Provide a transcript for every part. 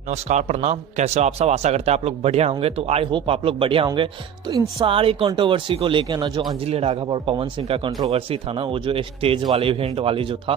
नमस्कार, प्रणाम। कैसे हो आप सब? आशा करते हैं आप लोग बढ़िया होंगे। तो आई होप आप लोग बढ़िया होंगे। तो इन सारी कंट्रोवर्सी को लेकर ना, जो अंजलि राघव और पवन सिंह का कंट्रोवर्सी था ना, वो जो स्टेज वाले इवेंट वाली जो था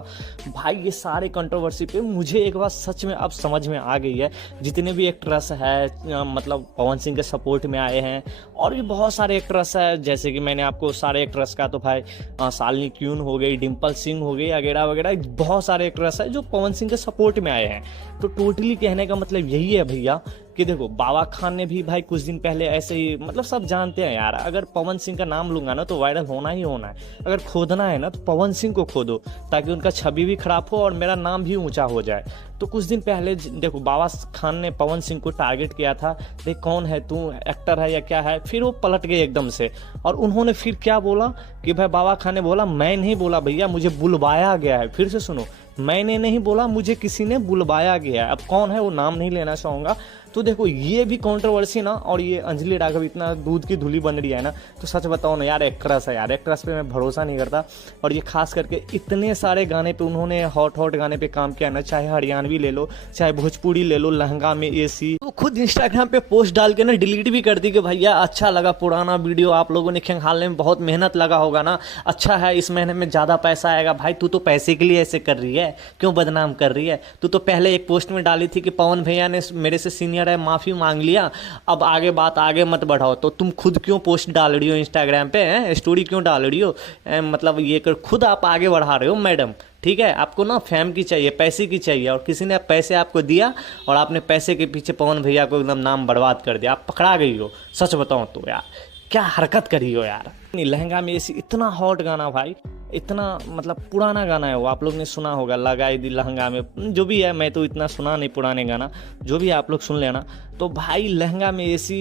भाई, ये सारे कंट्रोवर्सी पे मुझे एक बात सच में अब समझ में आ गई है। जितने भी एक्ट्रेस है मतलब पवन सिंह के सपोर्ट में आए हैं, और भी बहुत सारे एक्ट्रेस है, जैसे कि मैंने आपको सारे एक्ट्रेस का तो भाई शालिनी क्यून हो गई, डिम्पल सिंह हो गई, वगैरह वगैरह, बहुत सारे एक्ट्रेस है जो पवन सिंह के सपोर्ट में आए हैं। तो टोटली कहने का मतलब यही है भैया कि देखो, बाबा खान ने भी भाई कुछ दिन पहले ऐसे ही, मतलब सब जानते हैं यार, अगर पवन सिंह का नाम लूंगा ना तो वायरल होना ही होना है। अगर खोदना है ना तो पवन सिंह को खोदो, ताकि उनका छवि भी खराब हो और मेरा नाम भी ऊंचा हो जाए। तो कुछ दिन पहले देखो, बाबा खान ने पवन सिंह को टारगेट किया था, देख कौन है तू, एक्टर है या क्या है। फिर वो पलट गए एकदम से, और उन्होंने फिर क्या बोला कि भाई, बाबा खान ने बोला, मैं नहीं बोला भैया, मुझे बुलवाया गया है। फिर से सुनो, मैंने नहीं बोला, मुझे किसी ने बुलवाया गया है। अब कौन है वो नाम नहीं लेना चाहूंगा। तो देखो, ये भी कंट्रोवर्सी ना, और ये अंजलि राघव इतना दूध की धुली बन रही है ना, तो सच बताओ ना यार, एक्ट्रेस है यार, एक्ट्रेस पे मैं भरोसा नहीं करता। और ये खास करके इतने सारे गाने पे उन्होंने हॉट हॉट गाने पे काम किया ना, चाहे हरियाणवी ले लो, चाहे भोजपुरी ले लो, लहंगा में एसी, तो खुद इंस्टाग्राम पे पोस्ट डाल के ना डिलीट भी कर दी कि भैया अच्छा लगा पुराना वीडियो आप लोगों ने खंगालने में, बहुत मेहनत लगा होगा ना, अच्छा है, इस महीने में ज़्यादा पैसा आएगा। भाई तू तो पैसे के लिए ऐसे कर रही है, क्यों बदनाम कर रही है? तू तो पहले एक पोस्ट में डाली थी कि पवन भैया ने मेरे से सीनियर है, माफी मांग लिया, अब आगे बात आगे मत बढ़ाओ। तो तुम खुद क्यों पोस्ट डाल रही हो इंस्टाग्राम पे, स्टोरी क्यों डाल रही हो? मतलब ये कर, खुद आप आगे बढ़ा रहे हो मैडम। ठीक है, आपको ना फेम की चाहिए, पैसे की चाहिए, और किसी ने पैसे आपको दिया और आपने पैसे के पीछे पवन भैया को एकदम नाम बर्बाद कर दिया। आप पकड़ा गई हो, सच बताओ तो यार, क्या हरकत करी हो यार। लहंगा में ऐसी, इतना हॉट गाना भाई, इतना मतलब पुराना गाना है वो, आप लोग ने सुना होगा, लगाई दी लहंगा में, जो भी है, मैं तो इतना सुना नहीं पुराने गाना, जो भी आप लोग सुन लेना। तो भाई लहंगा में ऐसी,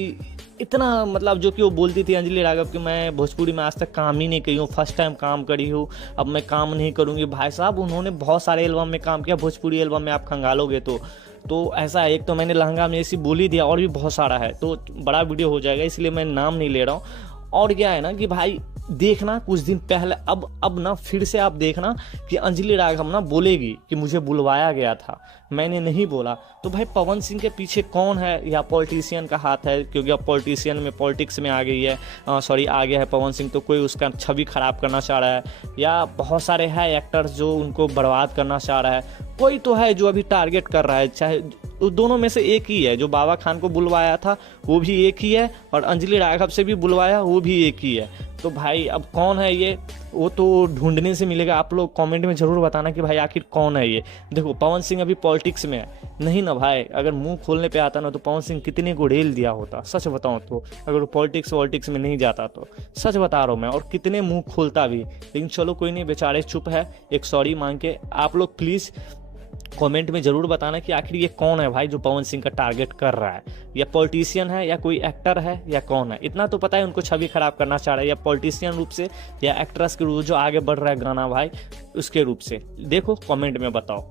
इतना मतलब, जो कि वो बोलती थी अंजलि राघव कि मैं भोजपुरी में आज तक काम ही नहीं की हूँ, फर्स्ट टाइम काम करी हूँ, अब मैं काम नहीं करूँगी। भाई साहब, उन्होंने बहुत सारे एल्बम में काम किया, भोजपुरी एल्बम में आप खंगालोगे तो ऐसा है। एक तो मैंने लहंगा में ऐसी बोली दिया, और भी बहुत सारा है, तो बड़ा वीडियो हो जाएगा, इसलिए मैं नाम नहीं ले रहा हूँ। और क्या है ना कि भाई देखना, कुछ दिन पहले, अब ना फिर से आप देखना कि अंजलि राघव ना बोलेगी कि मुझे बुलवाया गया था, मैंने नहीं बोला। तो भाई पवन सिंह के पीछे कौन है, या पॉलिटिशियन का हाथ है? क्योंकि अब पॉलिटिशियन में, पॉलिटिक्स में आ गई है, सॉरी आ गया है पवन सिंह, तो कोई उसका छवि खराब करना चाह रहा है, या बहुत सारे हैं एक्टर्स जो उनको बर्बाद करना चाह रहा है, कोई तो है जो अभी टारगेट कर रहा है। चाहे दोनों में से एक ही है, जो बाबा खान को बुलवाया था वो भी एक ही है, और अंजलि राघव से भी बुलवाया वो भी एक ही है। तो भाई अब कौन है ये, वो तो ढूंढने से मिलेगा। आप लोग कमेंट में जरूर बताना कि भाई आखिर कौन है ये। देखो, पवन सिंह अभी पॉलिटिक्स में है नहीं ना भाई, अगर मुंह खोलने पे आता ना तो पवन सिंह कितने को ढेल दिया होता, सच बताऊं तो। अगर वो पॉलिटिक्स में नहीं जाता तो, सच बता रहा हूँ मैं, और कितने मुंह खोलता भी। लेकिन चलो कोई नहीं, बेचारे चुप है, एक सॉरी मांग के। आप लोग प्लीज़ कमेंट में जरूर बताना कि आखिर ये कौन है भाई जो पवन सिंह का टारगेट कर रहा है, या पॉलिटिशियन है, या कोई एक्टर है, या कौन है। इतना तो पता है उनको छवि खराब करना चाह रहा है, या पॉलिटिशियन रूप से, या एक्ट्रेस के रूप जो आगे बढ़ रहा है गाना भाई, उसके रूप से। देखो कमेंट में बताओ।